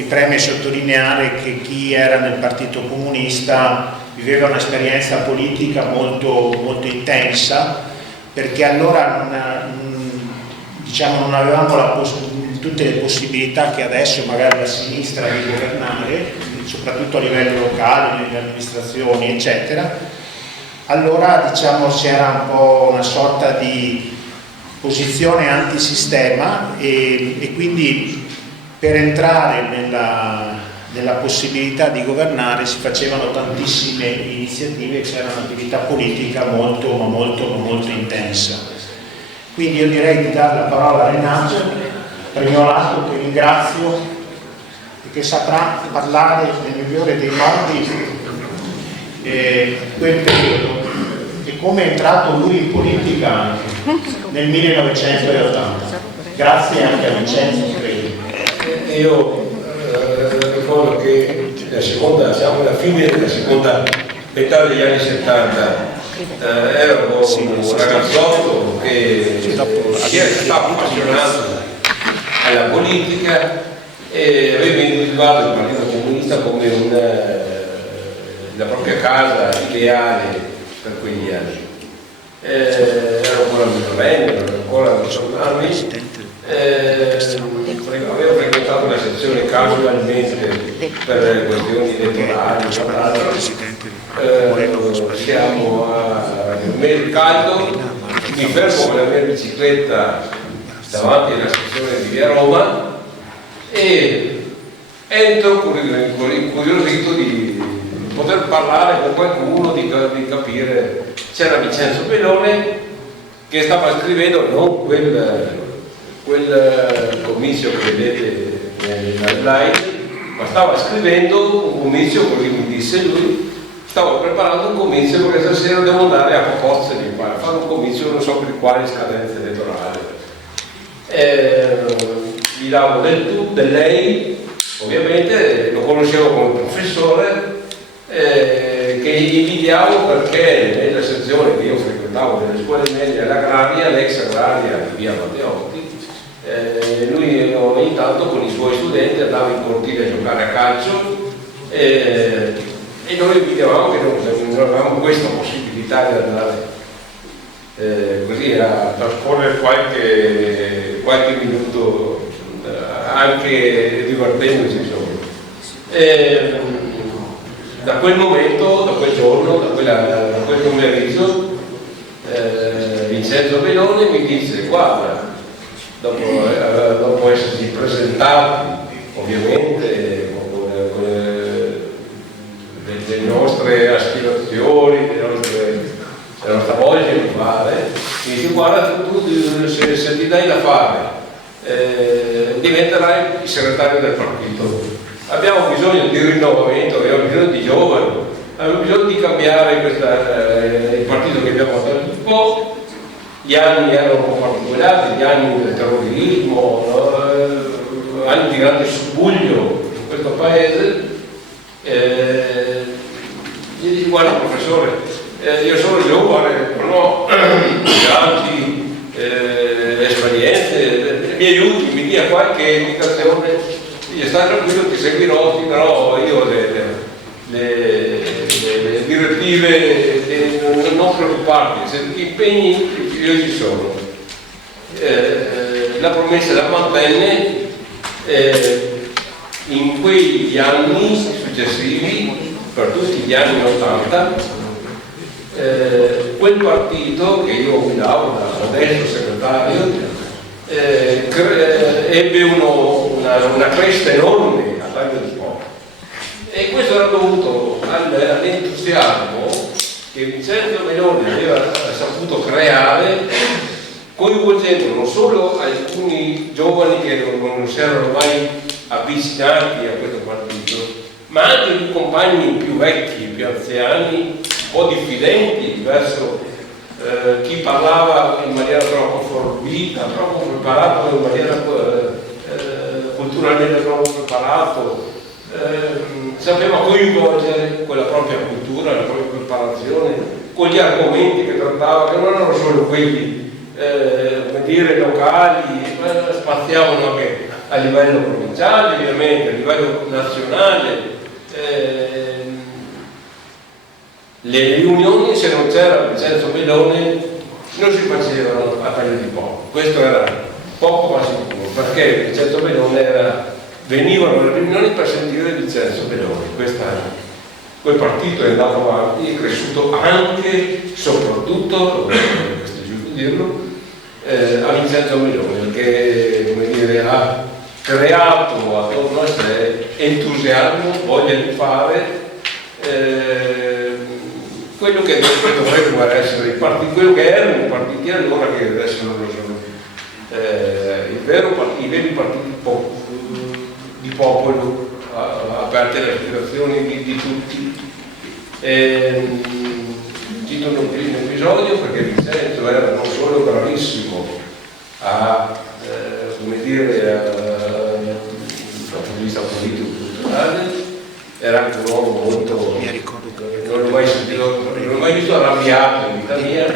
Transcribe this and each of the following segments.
Mi preme sottolineare che chi era nel Partito Comunista viveva un'esperienza politica molto, molto intensa, perché allora non avevamo tutte le possibilità che adesso magari la sinistra di governare, soprattutto a livello locale, nelle amministrazioni, eccetera. Allora c'era un po' una sorta di posizione antisistema e quindi per entrare nella possibilità di governare si facevano tantissime iniziative, c'era un'attività politica molto, ma molto, ma molto intensa. Quindi io direi di dare la parola a Renato Prignolato, che ringrazio e che saprà parlare nel migliore dei modi quel periodo e come è entrato lui in politica nel 1980. Grazie anche a Vincenzo, credo. Io ricordo che siamo alla fine della seconda metà degli anni 70. Ero un ragazzotto che si era stato appassionato alla politica e aveva individuato il Partito Comunista come la propria casa ideale per quegli anni. Ero ancora minorenne, ero ancora non so anni. Avevo frequentato la sezione casualmente per questioni elettorali, siamo nel mese caldo, mi fermo con la mia bicicletta davanti alla sezione di Via Roma e entro incuriosito di poter parlare con qualcuno, di capire. C'era Vincenzo Bellone che stava scrivendo non quel comizio che vedete nella slide, ma stava scrivendo un comizio, quello che mi disse lui, stavo preparando un comizio perché stasera devo andare a Popozze mi pare, a fare un comizio non so per quale scadenza elettorale. Gli davo del tu, del lei, ovviamente lo conoscevo come professore, che gli invidiavo perché nella sezione che io frequentavo nelle scuole medie all'agraria, l'ex agraria di via Matteotti, lui ogni tanto con i suoi studenti andava in cortile a giocare a calcio e noi invidiavamo che non avevamo questa possibilità di andare così a trascorrere qualche minuto anche divertendosi insomma. Da quel momento, da quel giorno, da quel pomeriggio, Vincenzo Bellone mi dice: guarda, dopo esserci presentati ovviamente con le nostre aspirazioni, la nostra voglia di fare, mi dice: guarda, tu se ti dai da fare diventerai il segretario del partito. Abbiamo bisogno di rinnovamento, abbiamo bisogno di giovani, abbiamo bisogno di cambiare il partito che abbiamo fatto un po'. Gli anni erano un po' particolari, gli anni del terrorismo, no? Anni di grande subbuglio in questo paese. Gli dico: guarda professore, io sono giovane, non ho grandi esperienze, mi aiuti, mi dia qualche indicazione. Io sta tranquillo, ti seguirò, ti darò io le direttive, non preoccuparti, se ti impegni io ci sono. La promessa la mantenne. In quegli anni successivi, per tutti gli anni 80, quel partito che io guidavo da adesso segretario ebbe una crescita enorme a taglio di poco, e questo era dovuto all'entusiasmo che Vincenzo Bellone aveva saputo creare, coinvolgendo non solo alcuni giovani che non si erano mai avvicinati a questo partito, ma anche i compagni più vecchi, più anziani, un po' diffidenti verso chi parlava in maniera troppo forbita, troppo preparato, in maniera culturalmente troppo preparato, sapeva coinvolgere quella propria cultura, la propria preparazione, con gli argomenti che trattava, che non erano solo quelli come dire locali, spaziavano anche a livello provinciale, ovviamente, a livello nazionale. Le riunioni, se non c'era Vincenzo Meloni, non si facevano a taglio di poco. Questo era poco ma sicuro, perché Vincenzo Meloni venivano alle riunioni per sentire Vincenzo Meloni. Quel partito è andato avanti, è cresciuto anche, soprattutto, questo è giusto dirlo, a Vincenzo Meloni, perché, come dire, ha creato attorno a sé entusiasmo, voglia di fare quello che dovrebbero essere i partiti, quello che erano i partiti allora, che adesso non lo sono, i veri partiti di popolo, aperti alle aspirazioni di tutti. Cito un episodio perché Vincenzo era non solo bravissimo come dire, dal punto di vista politico e culturale, era anche un uomo molto, non l'ho mai sentito, non l'ho mai visto arrabbiato in vita mia,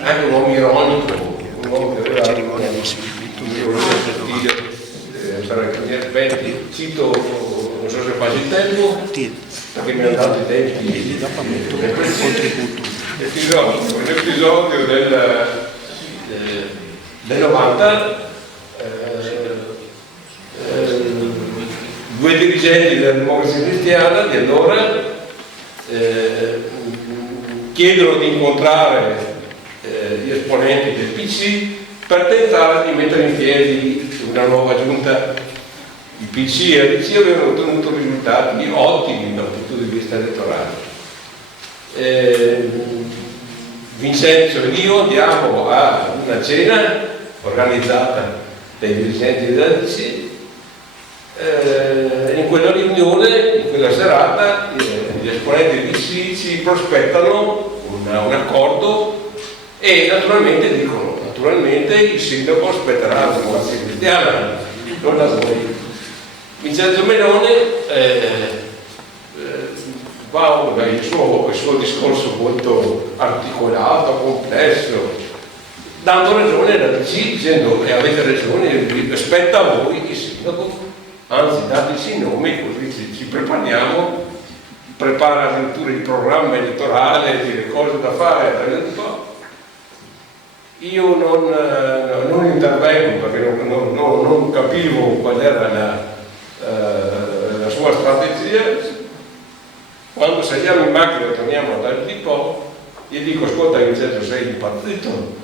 anche un uomo ironico, un uomo che aveva cito, non so se faccio il tempo, perché mi hanno dato i tempi l'episodio del 90, due dirigenti della Democrazia Cristiana di allora chiedono di incontrare gli esponenti del PC per tentare di mettere in piedi una nuova giunta. Il PC e il PC avevano ottenuto risultati ottimi dal punto di vista elettorale. Vincenzo e io andiamo a una cena organizzata dai dirigenti della DC. In quella riunione, in quella serata, gli esponenti del DC ci prospettano un accordo e naturalmente dicono: naturalmente il sindaco aspetterà la Democrazia Cristiana, non da voi. Vincenzo Meloni fa il suo discorso molto articolato, complesso, dando ragione alla DC, dicendo avete ragione, aspetta a voi il sindaco, anzi dateci i nomi così ci prepariamo, prepara addirittura il programma elettorale, dire cose da fare. Io non intervengo perché non capivo qual era la sua strategia. Quando saliamo in macchina e torniamo a Taglio di Po, gli dico: ascolta Vincenzo, sei impazzito?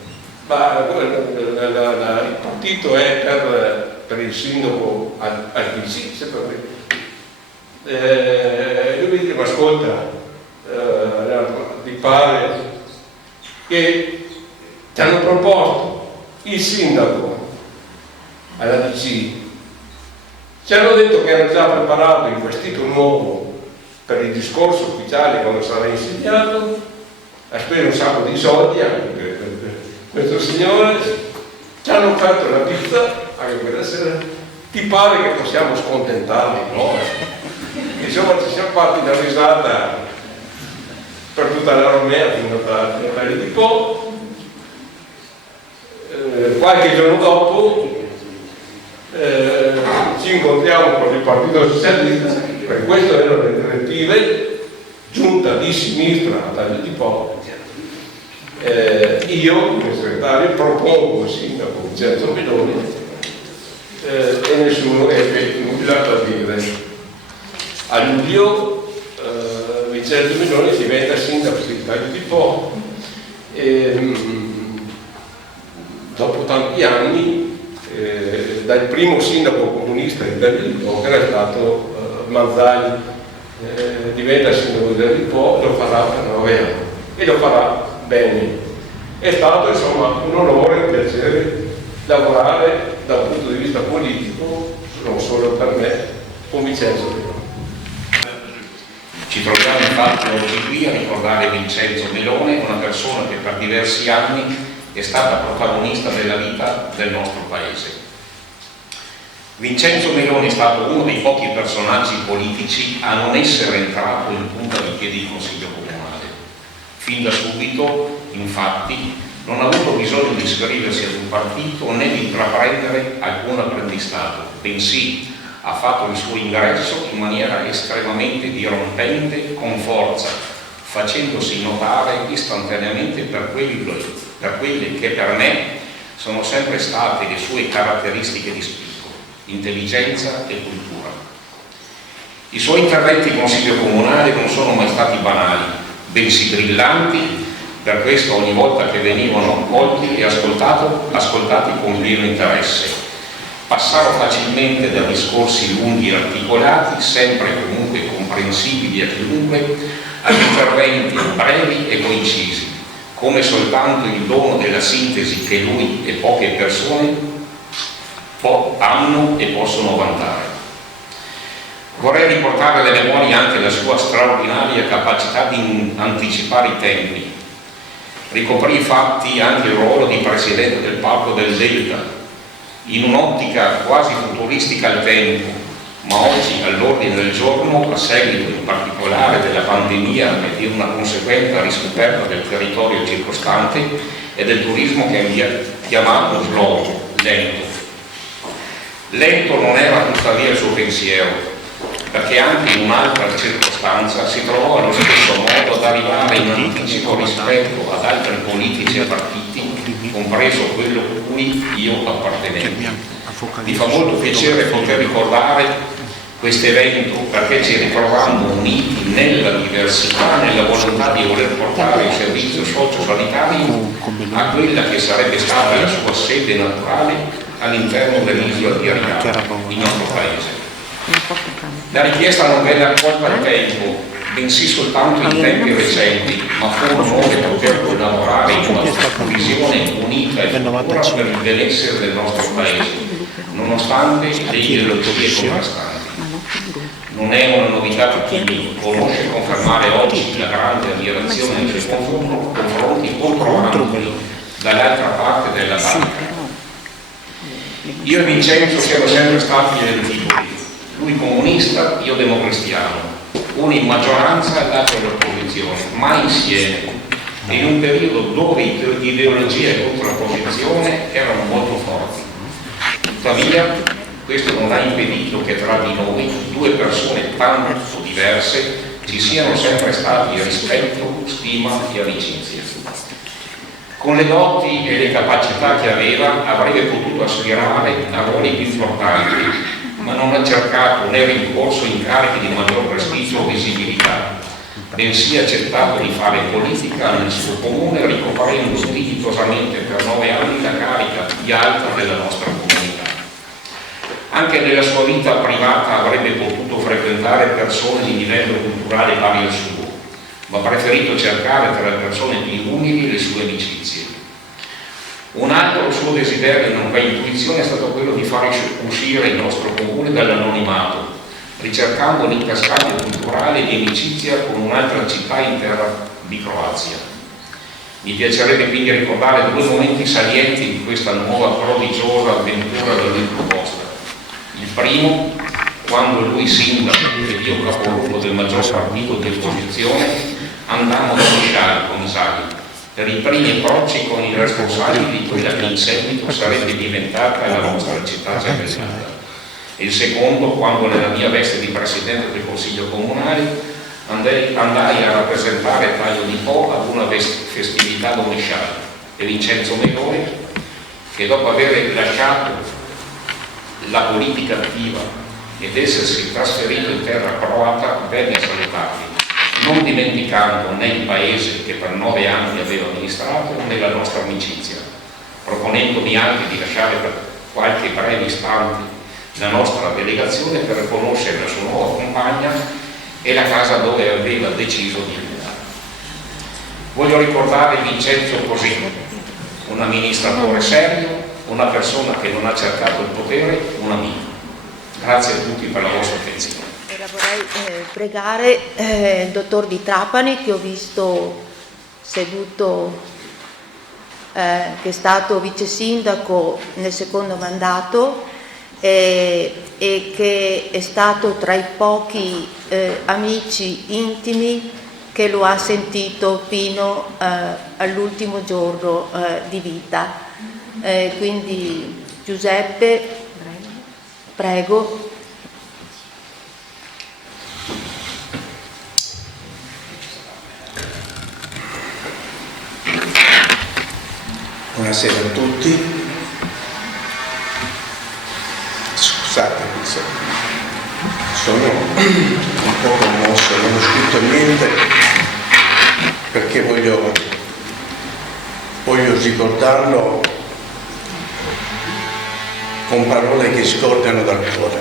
Ma il partito è per il sindaco al PC, sempre lui mi dice: ma ascolta, ti pare che ti hanno proposto il sindaco alla DC, ci hanno detto che era già preparato il vestito nuovo per il discorso ufficiale quando sarà insegnato, ha speso un sacco di soldi anche per questo signore, ci hanno offerto la pizza anche quella sera, ti pare che possiamo scontentarli? No? Insomma, ci siamo fatti una risata per tutta la Romea fino a Taglio di Po. Qualche giorno dopo ci incontriamo con il Partito Socialista, perché queste erano le direttive, giunta di sinistra a Taglio di Po. Io, come segretario, propongo il sindaco Vincenzo Meloni e nessuno è nulla da dire. A luglio Vincenzo Meloni diventa sindaco di Taglio di Po e dopo tanti anni dal primo sindaco comunista di Taglio di Po, che era stato Manzani, diventa sindaco di Taglio di Po, lo farà per 9 anni e lo farà bene. È stato insomma un onore e un piacere lavorare dal punto di vista politico, non solo per me, con Vincenzo Meloni. Ci troviamo infatti oggi qui a ricordare Vincenzo Meloni, una persona che per diversi anni è stata protagonista della vita del nostro paese. Vincenzo Meloni è stato uno dei pochi personaggi politici a non essere entrato in punta di piedi in Consiglio Comunale. Fin da subito, infatti, Non ha avuto bisogno di iscriversi ad un partito né di intraprendere alcun apprendistato, bensì ha fatto il suo ingresso in maniera estremamente dirompente, con forza, facendosi notare istantaneamente per quelle che per me sono sempre state le sue caratteristiche di spicco, intelligenza e cultura. I suoi interventi in Consiglio Comunale non sono mai stati banali, bensì brillanti, per questo ogni volta che venivano accolti e ascoltati con pieno interesse. Passarono facilmente da discorsi lunghi e articolati, sempre e comunque comprensibili a chiunque, ad interventi brevi e concisi, come soltanto il dono della sintesi che lui e poche persone hanno e possono vantare. Vorrei riportare alle memorie anche la sua straordinaria capacità di anticipare i tempi. Ricoprì infatti anche il ruolo di presidente del Parco del Delta, in un'ottica quasi futuristica al tempo, ma oggi all'ordine del giorno, a seguito in particolare della pandemia e di una conseguente riscoperta del territorio circostante e del turismo che abbiamo chiamato slow, lento. Lento non era tuttavia il suo pensiero, perché anche in un'altra circostanza si trovò allo stesso modo ad arrivare in anticipo rispetto ad altri politici e partiti, compreso quello a cui io appartenevo. Mi fa molto piacere poter ricordare questo evento, perché ci ritrovammo uniti nella diversità, nella volontà di voler portare il servizio socio-sanitario a quella che sarebbe stata la sua sede naturale all'interno dell'isola di Ariano, il nostro paese. La richiesta non venne accolta al tempo, bensì soltanto in tempi recenti, ma fu un onore poter collaborare in una visione unita e futura per il benessere del nostro paese, nonostante le ideologie contrastanti. Non è una novità per chi conosce confermare oggi la grande ammirazione nei suoi confronti contro Angoli dall'altra parte della barca. Io e Vincenzo siamo sempre stati identici. Lui comunista, io democristiano, uno in maggioranza e l'altro all'opposizione, mai insieme, e in un periodo dove ideologia e contrapposizione erano molto forti. Tuttavia, questo non ha impedito che tra di noi, due persone tanto diverse, ci siano sempre stati rispetto, stima e amicizia. Con le doti e le capacità che aveva, avrebbe potuto aspirare a ruoli più importanti, ma non ha cercato né rincorso incarichi di maggior prestigio o visibilità, bensì ha accettato di fare politica nel suo comune, ricoprendo dignitosamente per 9 anni la carica più alta della nostra comunità. Anche nella sua vita privata avrebbe potuto frequentare persone di livello culturale pari al suo, ma ha preferito cercare tra le persone più umili le sue amicizie. Un altro suo desiderio, nonché intuizione, è stato quello di fare uscire il nostro comune dall'anonimato, ricercando un interscambio culturale e di amicizia con un'altra città in terra di Croazia. Mi piacerebbe quindi ricordare 2 momenti salienti di questa nuova prodigiosa avventura da lui proposta. Il primo, quando lui sindaco e io capoluogo del maggior partito di opposizione andammo da Miscial con Isaghi per i primi approcci con i responsabili di quella che in seguito sarebbe diventata la nostra città gemellata. E il secondo, quando nella mia veste di presidente del Consiglio Comunale andai a rappresentare Taglio di Po ad una festività domesciale e Vincenzo Meloni, che dopo aver lasciato la politica attiva ed essersi trasferito in terra croata, venne a salutarli, non dimenticando né il paese che per 9 anni aveva amministrato né la nostra amicizia, proponendomi anche di lasciare per qualche breve istante la nostra delegazione per conoscere la sua nuova compagna e la casa dove aveva deciso di andare. Voglio ricordare Vincenzo così, un amministratore serio, una persona che non ha cercato il potere, un amico. Grazie a tutti per la vostra attenzione. Ora vorrei pregare il dottor Di Trapani, che ho visto seduto, che è stato vice sindaco nel secondo mandato e che è stato tra i pochi amici intimi che lo ha sentito fino all'ultimo giorno di vita. Quindi Giuseppe, prego. Buonasera a tutti. Scusate, sono un po' commosso, non ho scritto niente perché voglio ricordarlo con parole che scorgano dal cuore.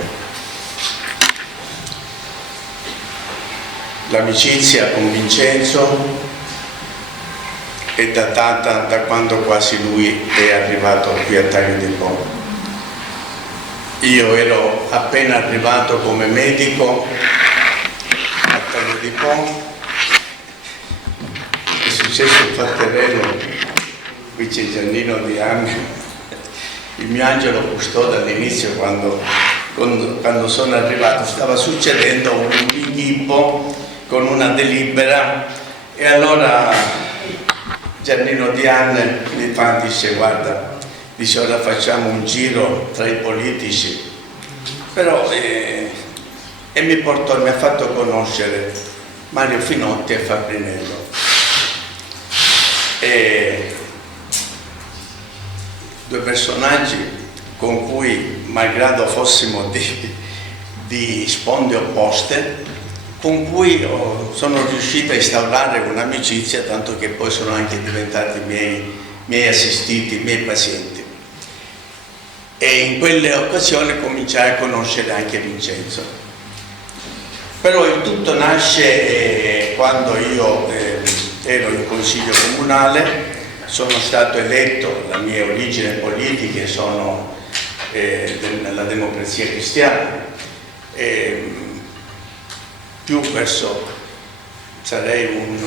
L'amicizia con Vincenzo è datata da quando quasi lui è arrivato qui a Taglio di Po. Io ero appena arrivato come medico a Taglio di Po, è successo il fatterello, qui c'è Giannino Diane, il mio angelo custode all'inizio quando sono arrivato, stava succedendo un inghippo con una delibera e allora Giannino Diane mi dice guarda, dice ora facciamo un giro tra i politici, però mi ha fatto conoscere Mario Finotti e Fabrinello. Due personaggi con cui, malgrado fossimo di sponde opposte, con cui sono riuscito a instaurare un'amicizia, tanto che poi sono anche diventati miei assistiti, miei pazienti. E in quelle occasioni cominciai a conoscere anche Vincenzo. Però il tutto nasce quando io ero in consiglio comunale, sono stato eletto, la mia origine politica sono nella Democrazia Cristiana, più verso, sarei un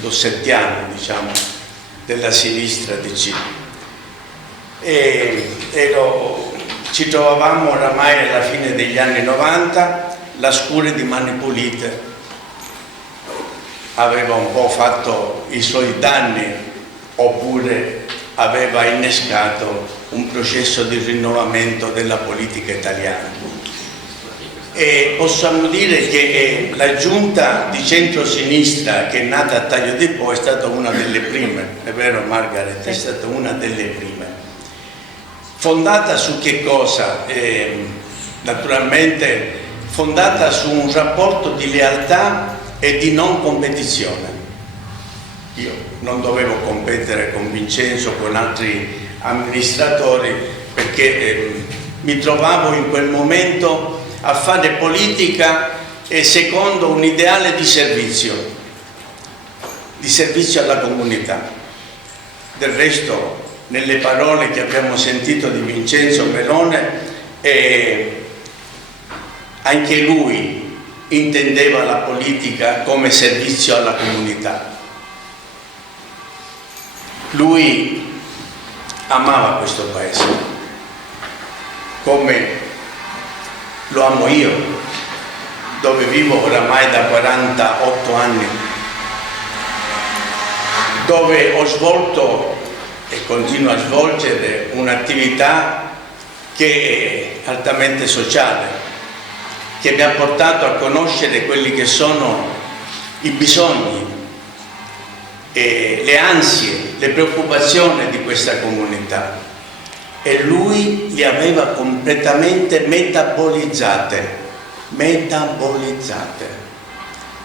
dossettiano, diciamo, della sinistra DC. Ci trovavamo oramai alla fine degli anni 90, la Scure di Mani Pulite aveva un po' fatto i suoi danni, oppure aveva innescato un processo di rinnovamento della politica italiana. E possiamo dire che la giunta di centro-sinistra che è nata a Taglio di Po è stata una delle prime, è vero Margaret? È stata una delle prime. Fondata su che cosa? Naturalmente fondata su un rapporto di lealtà e di non competizione. Io non dovevo competere con Vincenzo, con altri amministratori, perché mi trovavo in quel momento a fare politica secondo un ideale di servizio alla comunità. Del resto, nelle parole che abbiamo sentito di Vincenzo Melone, anche lui intendeva la politica come servizio alla comunità. Lui amava questo paese, come lo amo io, dove vivo oramai da 48 anni, dove ho svolto e continuo a svolgere un'attività che è altamente sociale, che mi ha portato a conoscere quelli che sono i bisogni, e le ansie, le preoccupazioni di questa comunità, e lui li aveva completamente metabolizzate.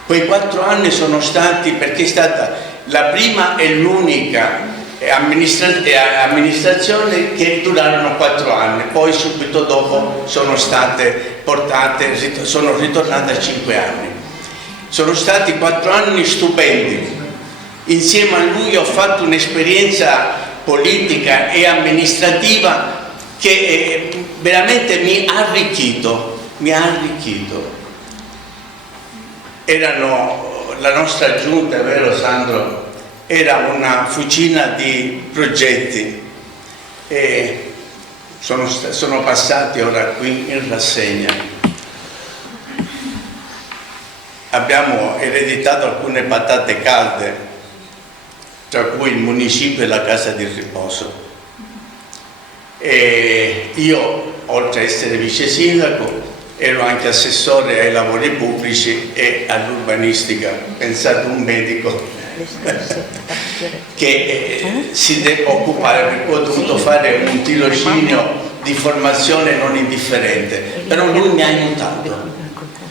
Quei 4 anni sono stati, perché è stata la prima e l'unica amministrazione che durarono 4 anni, poi subito dopo sono ritornate a 5 anni. Sono stati 4 anni stupendi. Insieme a lui ho fatto un'esperienza politica e amministrativa che veramente mi ha arricchito. La nostra giunta, è vero Sandro, era una fucina di progetti e sono passati ora qui in rassegna. abbiamo ereditato alcune patate calde, tra cui il municipio e la casa di riposo. E io, oltre a essere vice sindaco, ero anche assessore ai lavori pubblici e all'urbanistica. Pensate, un medico che si deve occupare, perché ho dovuto fare un tirocinio di formazione non indifferente, però lui mi ha aiutato.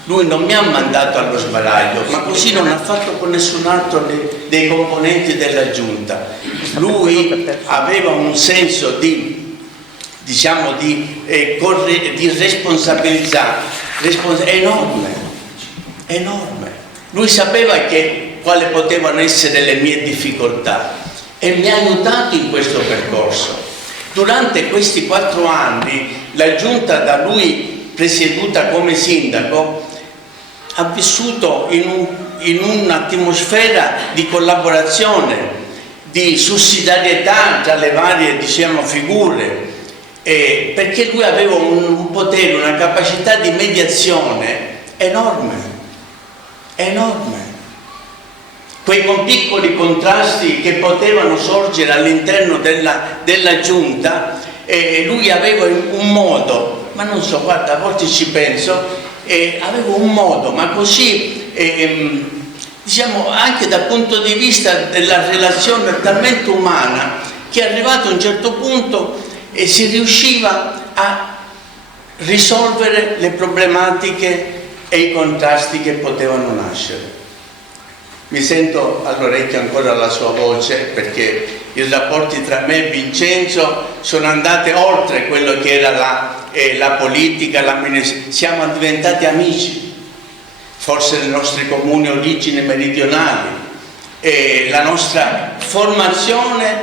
Lui non mi ha mandato allo sbaraglio, ma così non ha fatto con nessun altro dei componenti della giunta. Lui aveva un senso di, diciamo, di responsabilità enorme, enorme. Lui sapeva quali potevano essere le mie difficoltà e mi ha aiutato in questo percorso. Durante questi 4 anni la giunta da lui presieduta come sindaco ha vissuto in un'atmosfera di collaborazione, di sussidiarietà tra le varie, diciamo, figure, perché lui aveva un potere, una capacità di mediazione enorme, enorme. Quei piccoli contrasti che potevano sorgere all'interno della giunta, lui aveva un modo, ma non so, guarda, a volte ci penso, avevo un modo, ma così, diciamo, anche dal punto di vista della relazione talmente umana, che arrivato a un certo punto si riusciva a risolvere le problematiche e i contrasti che potevano nascere. Mi sento all'orecchio ancora la sua voce, perché i rapporti tra me e Vincenzo sono andati oltre quello che era la politica, l'amministrazione. Siamo diventati amici, forse le nostre comuni origini meridionali, la nostra formazione,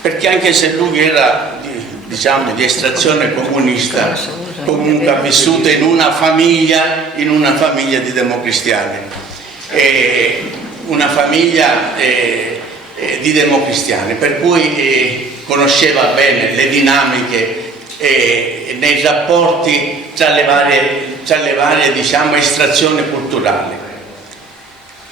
perché anche se lui era di estrazione comunista, comunque ha vissuto in una famiglia di democristiani, una famiglia di democristiani, per cui conosceva bene le dinamiche nei rapporti tra le varie diciamo, estrazioni culturali.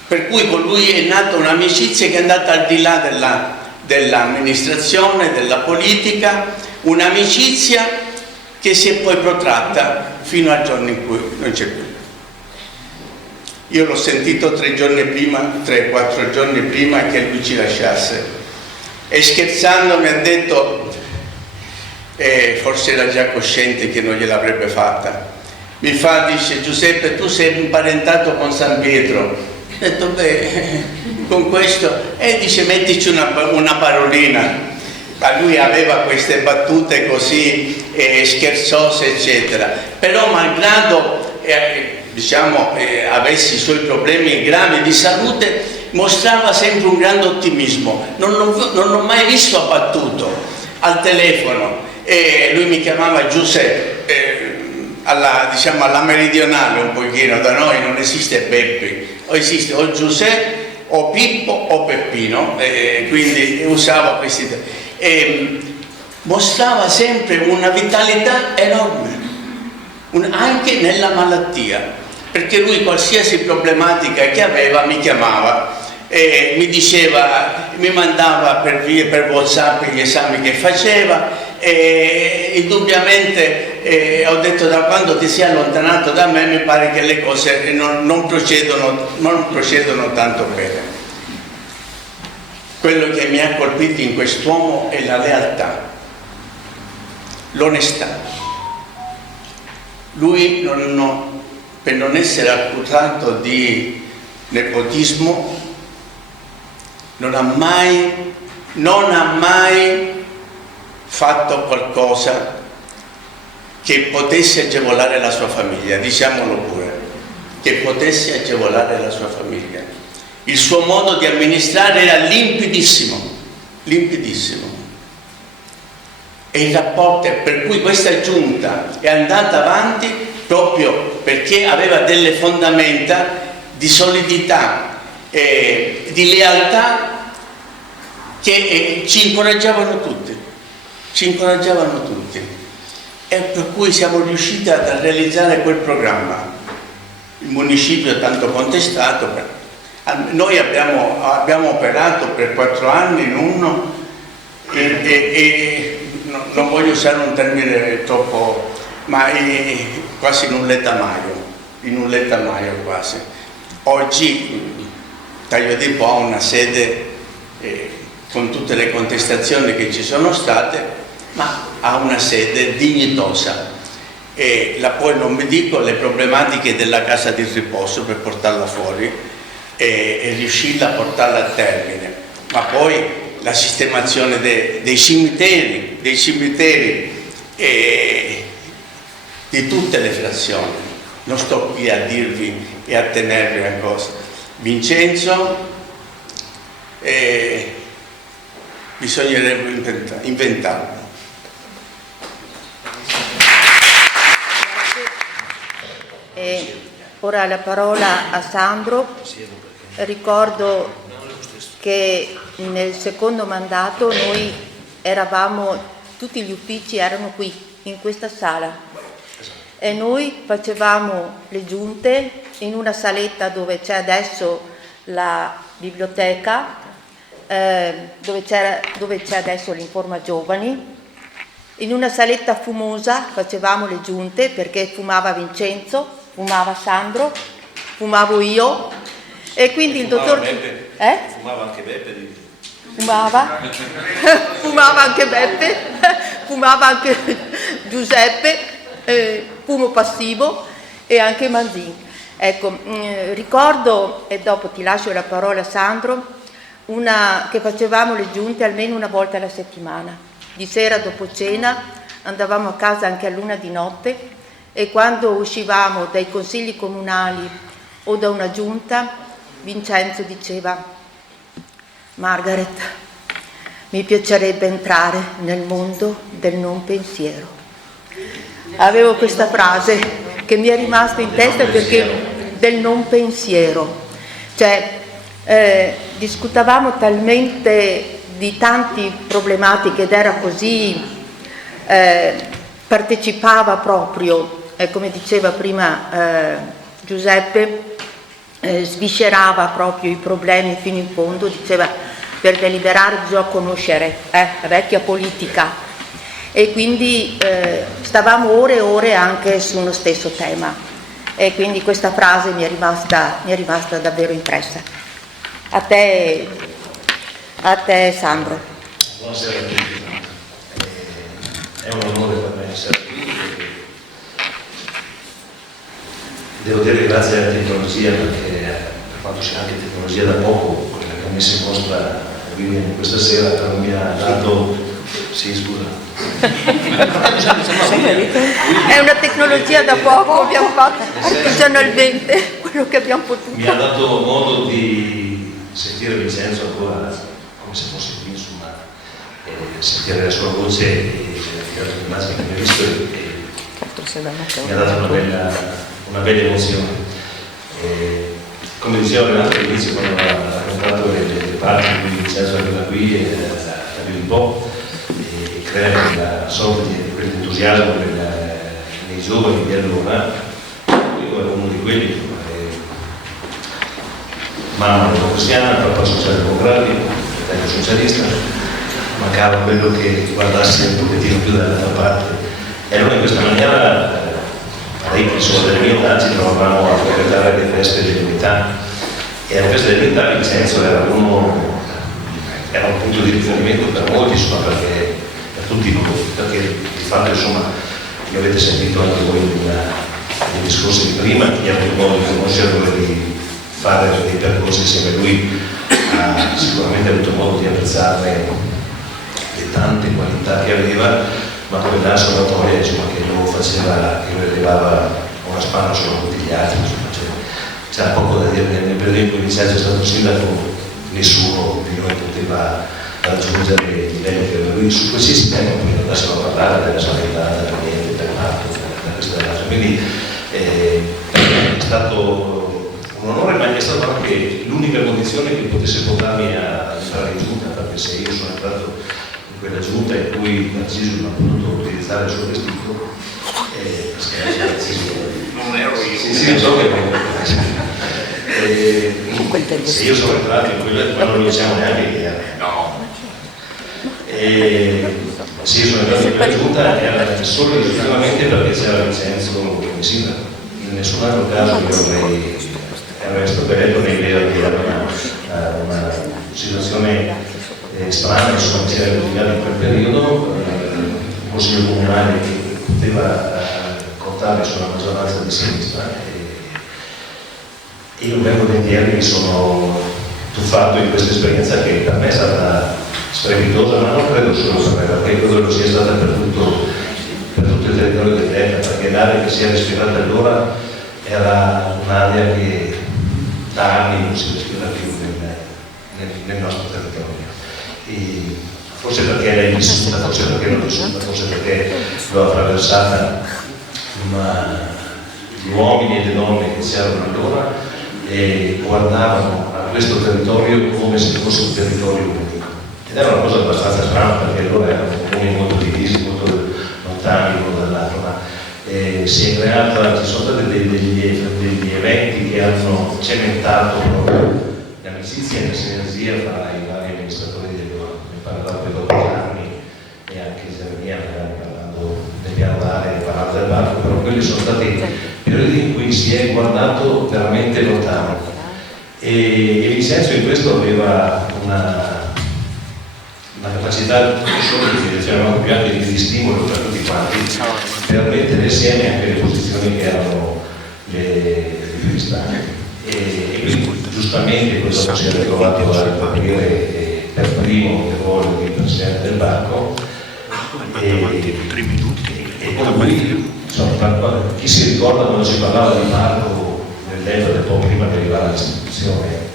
Per cui con lui è nata un'amicizia che è andata al di là dell'amministrazione, della politica, un'amicizia che si è poi protratta fino al giorno in cui non c'è più. Io l'ho sentito 3-4 giorni prima che lui ci lasciasse, e scherzando mi ha detto, forse era già cosciente che non gliel'avrebbe fatta, dice: Giuseppe, tu sei imparentato con San Pietro. Ho detto: beh, con questo, dice, mettici una parolina. Ma lui aveva queste battute così scherzose, eccetera, però malgrado avessi i suoi problemi gravi di salute, mostrava sempre un grande ottimismo. Non l'ho mai visto abbattuto al telefono. Lui mi chiamava Giuseppe, alla meridionale un pochino, da noi non esiste Beppi, o esiste o Giuseppe o Pippo o Peppino, quindi usavo questi mostrava sempre una vitalità enorme, anche nella malattia, perché lui qualsiasi problematica che aveva mi chiamava e mi mandava per WhatsApp gli esami che faceva, e indubbiamente ho detto: da quando ti sei allontanato da me mi pare che le cose non procedono tanto bene. Quello che mi ha colpito in quest'uomo è la lealtà, l'onestà. Lui per non essere accusato di nepotismo non ha mai fatto qualcosa che potesse agevolare la sua famiglia, diciamolo pure, che potesse agevolare la sua famiglia. Il suo modo di amministrare era limpidissimo, limpidissimo. E il rapporto, per cui questa giunta è andata avanti proprio perché aveva delle fondamenta di solidità e di lealtà che ci incoraggiavano tutti, e per cui siamo riusciti a realizzare quel programma. il municipio tanto contestato. Noi abbiamo operato per 4 anni in uno e non voglio usare un termine troppo, ma quasi in un lettamaio quasi. Oggi Taglio di Po ha una sede con tutte le contestazioni che ci sono state, ma ha una sede dignitosa. E poi non vi dico le problematiche della casa di riposo per portarla fuori e riuscirla a portarla a termine, ma poi la sistemazione dei cimiteri e di tutte le frazioni. Non sto qui a dirvi e a tenervi a cosa. Vincenzo, bisognerebbe inventarlo. Ora la parola a Sandro. Ricordo che nel secondo mandato noi eravamo, tutti gli uffici erano qui, in questa sala, e noi facevamo le giunte in una saletta dove c'è adesso la biblioteca, dove c'è adesso l'Informa Giovani. In una saletta fumosa facevamo le giunte perché fumava Vincenzo, fumava Sandro, fumavo io, e quindi il dottor... Fumava anche Beppe? Fumava anche Beppe, fumava anche Giuseppe, fumo passivo, e anche Manzin. Ecco, ricordo, e dopo ti lascio la parola Sandro, che facevamo le giunte almeno una volta alla settimana. Di sera dopo cena andavamo a casa anche a luna di notte, e quando uscivamo dai consigli comunali o da una giunta, Vincenzo diceva: Margaret, mi piacerebbe entrare nel mondo del non pensiero. Avevo questa frase che mi è rimasta in testa perché del non pensiero, cioè discutavamo talmente di tanti problematiche ed era così, partecipava proprio, come diceva prima Giuseppe, sviscerava proprio i problemi fino in fondo, diceva per deliberare bisogna conoscere la vecchia politica, e quindi stavamo ore e ore anche su uno stesso tema, e quindi questa frase mi è rimasta davvero impressa. A te Sandro. Buonasera a tutti. È un onore per me essere qui. Devo dire grazie alla tecnologia, perché per quanto sia anche tecnologia da poco, quella che ha messo in mostra Vivian questa sera, però mi ha dato... Sì, scusa. È una tecnologia da poco, abbiamo fatto artigianalmente quello che abbiamo potuto. Mi ha dato modo di sentire Vincenzo ancora come se fosse qui, insomma, sentire la sua voce e le immagini che mi ha visto mi ha dato una bella emozione. Come diceva Renato all'inizio, quando ha raccontato le parti di cui Vincenzo arriva qui e un po', e crea quella sorta di entusiasmo nei giovani di allora, io ero uno di quelli, mamma democristiana, papà socialdemocratico, fratello socialista, mancava quello che guardasse un pochettino più dall'altra parte. E allora in questa maniera parecchi sono delle mie età ci trovavamo a frequentare le feste dell'unità, e alla festa dell'unità Vincenzo era un punto di riferimento per molti, insomma, perché per tutti noi, perché di fatto, insomma, mi avete sentito anche voi nei discorsi di prima, chi ha avuto modo di conoscerlo e di fare dei percorsi insieme a lui ha sicuramente avuto modo di apprezzarne le tante qualità che aveva, ma come danza oratoria, insomma, che lo faceva, che lo elevava una spanna sopra tutti gli altri, insomma, c'era poco da dire. Nel periodo in cui Vincenzo è stato sindaco, nessuno di noi poteva raggiungere i livelli che aveva lui su qualsiasi tema, poi andassimo a parlare della sanità, dell'ambiente, del marco, da questa cosa. Quindi è stato un onore, ma è stata anche l'unica condizione che potesse portarmi a entrare in giunta, perché se io sono entrato in quella giunta in cui Narciso non ha potuto utilizzare il suo vestito, non ero io. Sì, lo so che Se io sono entrato in quella, ma non diciamo neanche chi era. No. Se io sono entrato in quella giunta era solo ed esclusivamente perché c'era Vincenzo come sindaco. In nessun altro caso io avrei scoperto l'idea che era una situazione strana, insomma, che si era verificata in quel periodo, un consiglio comunale che poteva contare su una maggioranza di sinistra. Io ben volentieri mi sono tuffato in questa esperienza che per me è stata strepitosa, ma non credo solo per me, perché credo che sia stata per tutto il territorio del Delta, perché l'area che si è respirata allora era un'area che da anni non si respira più nel nostro territorio. E forse perché l'hai vissuta, forse perché l'ho vissuta, forse perché l'ho attraversata, ma gli uomini e le donne che c'erano allora guardavano a questo territorio come se fosse un territorio unico. Ed era una cosa abbastanza strana, perché allora erano comuni molto divisi, molto lontani l'uno dall'altro, ma ci sono stati degli eventi che hanno cementato proprio l'amicizia e la sinergia tra i vari amministratori di allora. Ne parlavo per dopo anni e anche Geremia parlando del piano d'area e parlando del parco, però quelli sono stati periodi in cui si è guardato veramente lontano. E Vincenzo in questo aveva una capacità non solo di direzione, ma più anche di stimolo per tutti quanti, per mettere insieme anche le posizioni che erano le più distanti. E quindi giustamente questo si è ritrovato a ricoprire per primo il ruolo di presidente del banco, e con lui, insomma, chi si ricorda quando si parlava di parco nel Delta del po' prima che arrivava l'istituzione,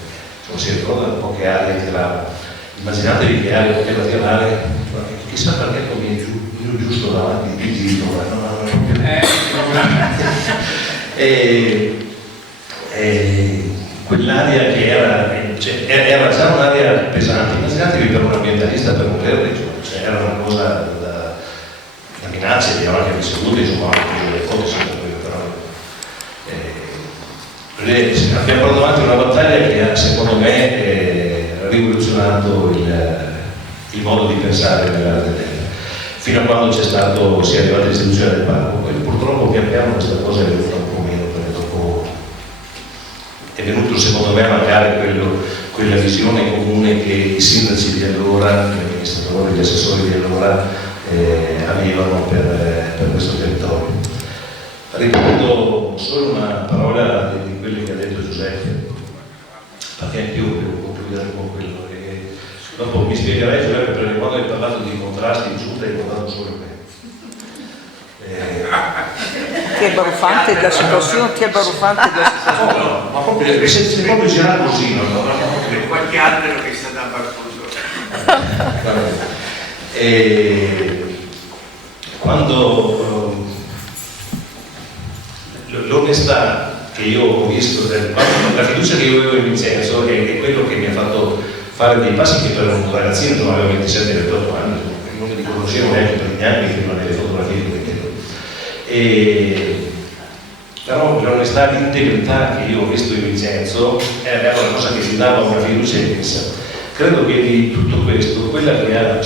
si ricorda un po' che aria tirava. Immaginatevi che aria poteva tirare, chissà perché come giù giusto davanti di giro, quell'aria che era già un'aria pesante. Immaginatevi per un ambientalista, per un verde, cioè era una cosa da minacce che avevamo anche ricevuto, insomma, anche le foto sempre però abbiamo portato avanti una battaglia che ha, secondo me, rivoluzionato il modo di pensare nell'area del Delta, fino a quando si è arrivata l'istituzione del parco. Poi purtroppo pian piano questa cosa è venuta un po' meno, perché dopo è venuto secondo me a mancare quella visione comune che i sindaci di allora, gli amministratori, gli assessori di allora avevano per questo territorio. Ricordo solo una parola di quelli che ha detto Giuseppe, perché anche io volevo concludere con quello, e dopo mi spiegherai, Giuseppe, perché quando hai parlato di contrasti in giunta hai guardato solo me. Che baruffante la situazione, che baruffante la situazione. No, ma proprio se proprio girato così, no? Qualche albero che sta da barcoso. Quando l'onestà che io ho visto, la fiducia che io avevo in Vincenzo è quello che mi ha fatto fare dei passi che per un ragazzino, insomma, avevo 27-28 anni, non li conoscevo neanche per gli anni prima delle fotografie che vedevo. Però l'onestà e l'integrità che io ho visto in Vincenzo era una cosa che mi dava una fiducia immensa. Credo che di tutto questo, quella che ha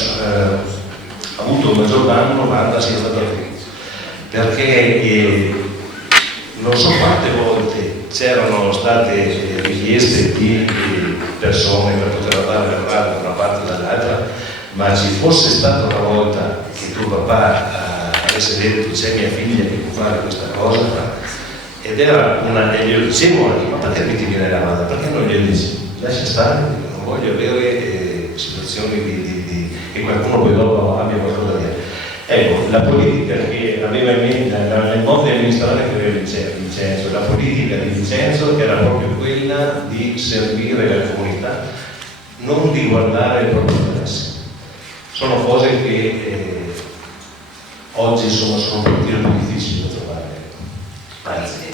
avuto il maggior danno sia stata lui, perché non so quante volte c'erano state richieste di persone per poter andare a lavorare da una parte o dall'altra, ma ci fosse stata una volta che tuo papà avesse detto c'è mia figlia che può fare questa cosa, ed era e glielo dicevo anche, ma perché mi ti viene la mano? Perché non glielo dici? Lascia stare, non voglio avere situazioni che qualcuno poi dopo abbia qualcosa da dire. Ecco, la politica che aveva in mente, nel modo di amministrare che aveva Vincenzo, la politica di Vincenzo era proprio quella di servire la comunità, non di guardare il proprio interesse. Sono cose che oggi sono un pochino più difficili da trovare. Anzi,